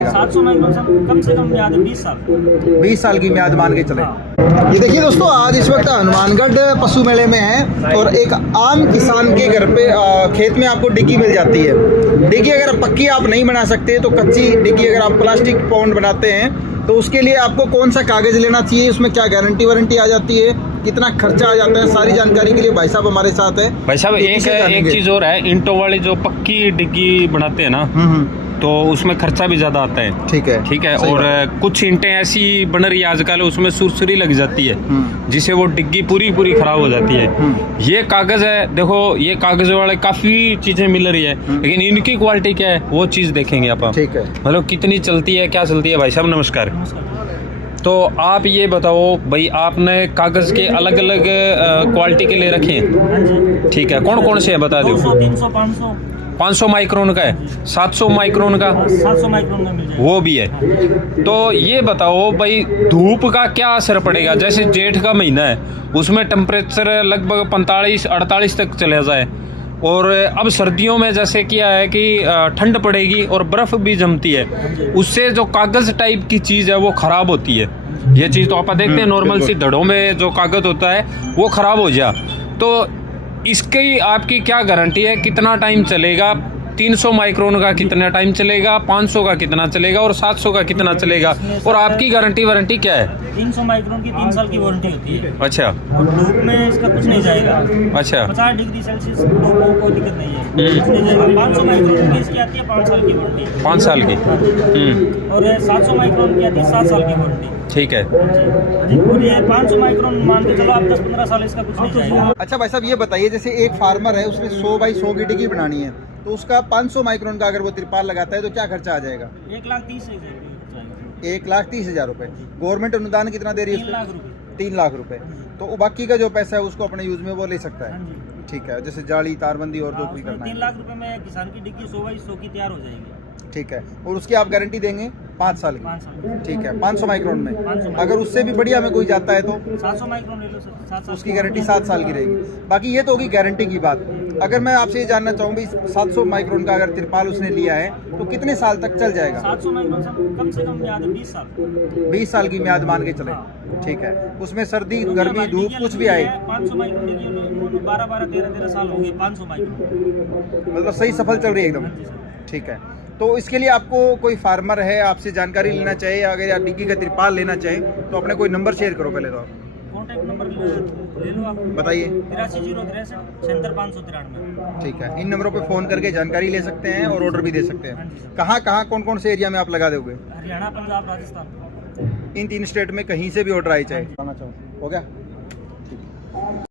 700 micron कम से कम म्याद 20 साल 20 साल की म्याद मान के चले। ये देखिए दोस्तों, आज इस वक्त हनुमानगढ़ पशु मेले में है और एक आम किसान के घर पे खेत में आपको डिग्गी मिल जाती है। डिग्गी अगर पक्की आप नहीं बना सकते तो कच्ची डिग्गी अगर आप प्लास्टिक पाउंड बनाते हैं तो उसके लिए आपको कौन सा कागज़ लेना चाहिए, उसमें क्या गारंटी वारंटी आ जाती है, कितना खर्चा आ जाता है, सारी जानकारी के लिए भाई साहब हमारे साथ है। भाई साहब एक चीज़ और है, इंटो वाली जो पक्की डिग्गी बनाते हैं ना तो उसमें खर्चा भी ज़्यादा आता है। ठीक है। और कुछ ईंटें ऐसी बन रही है आजकल, उसमें सुरसुरी लग जाती है जिससे वो डिग्गी पूरी खराब हो जाती है। ये कागज़ है, देखो ये कागज़ वाले काफ़ी चीज़ें मिल रही है, लेकिन इनकी क्वालिटी क्या है वो चीज़ देखेंगे आप। ठीक है, मतलब कितनी चलती है, क्या चलती है। भाई साहब नमस्कार। तो आप ये बताओ भाई, आपने कागज़ के अलग अलग क्वालिटी के ले रखे हैं, ठीक है, कौन कौन से हैं बता दो। 300 500 माइक्रोन का है, 700 माइक्रोन का, 700 माइक्रोन का मिल जाएगा, वो भी है। तो ये बताओ भाई, धूप का क्या असर पड़ेगा। जैसे जेठ का महीना है, उसमें टेम्परेचर लगभग 45-48 तक चला जाए, और अब सर्दियों में जैसे क्या है कि ठंड पड़ेगी और बर्फ़ भी जमती है, उससे जो कागज़ टाइप की चीज़ है वो ख़राब होती है। ये चीज़ तो आप देखते हैं नॉर्मल सी धड़ों में जो कागज़ होता है वो ख़राब हो जाए, तो इसकी आपकी क्या गारंटी है, कितना टाइम चलेगा। 300 माइक्रोन का कितना टाइम चलेगा, 500 का कितना चलेगा और 700 का कितना चलेगा, और आपकी गारंटी वारंटी क्या है। 300 माइक्रोन की 3 साल की वारंटी होती है। अच्छा। और धूप में इसका कुछ नहीं जाएगा। अच्छा। 50 डिग्री सेल्सियस धूप को दिक्कत नहीं है, कुछ नहीं जाएगा। 500 माइक्रोन की इसकी आती है 5 साल की वारंटी। 5 साल की। और 700 माइक्रोन की आती है 7 साल की वारंटी। ठीक है। और ये 500 माइक्रोन मान के चलो आप 10-15 साल इसका कुछ नहीं जाएगा। अच्छा भाई साहब, ये बताइए, जैसे एक फार्मर है, उसने 100 बाई 100 की डिग्गी बनानी है, तो उसका 500 माइक्रोन का अगर वो तिरपाल लगाता है तो क्या खर्चा आ जाएगा। 1,30,000 रुपए। गवर्नमेंट अनुदान कितना दे रही है। 3 लाख रुपए। 3 लाख रुपए। तो बाकी का जो पैसा है उसको अपने यूज में वो ले सकता है। ठीक है, जैसे जाली तारबंदी और जो भी करना है। 3 लाख रुपए में किसान की डिग्गी 100 बाई 100 की तैयार हो जाएगी। ठीक है, और उसकी आप गारंटी देंगे 5 साल की। 5 साल। ठीक है, 500 माइक्रोन में। 500 अगर उससे भी बढ़िया में कोई जाता है तो 700 माइक्रोन ले लो सर, 7 साल उसकी गारंटी 7 साल की रहेगी। बाकी ये तो होगी गारंटी की बात। अगर मैं आपसे ये जानना चाहूँ भाई, 700 माइक्रोन का अगर तिरपाल उसने लिया है तो कितने साल तक चल जाएगा। 700 माइक्रोन कम से कम म्याद 20 साल 20 साल की म्याद मान के चले। ठीक है, उसमें सर्दी गर्मी धूप कुछ भी आए। 500 माइक्रोन 12-13 साल हो गए 500 माइक्रोन, मतलब सही सफल चल रही है एकदम। ठीक है, तो इसके लिए आपको कोई फार्मर है, आपसे जानकारी लेना चाहिए, अगर आप डिग्गी का तिरपाल लेना चाहें तो अपने कोई नंबर शेयर करो पहले तो। कॉन्टैक्ट नंबर ले लो आप, बताइए। 8303 76593। ठीक है, इन नंबरों पे फ़ोन करके जानकारी ले सकते हैं और ऑर्डर भी दे सकते हैं। कहाँ कौन कौन से एरिया में आप लगा दोगे। हरियाणा, पंजाब, राजस्थान, इन 3 स्टेट में कहीं से भी ऑर्डर आए चाहे। हो गया।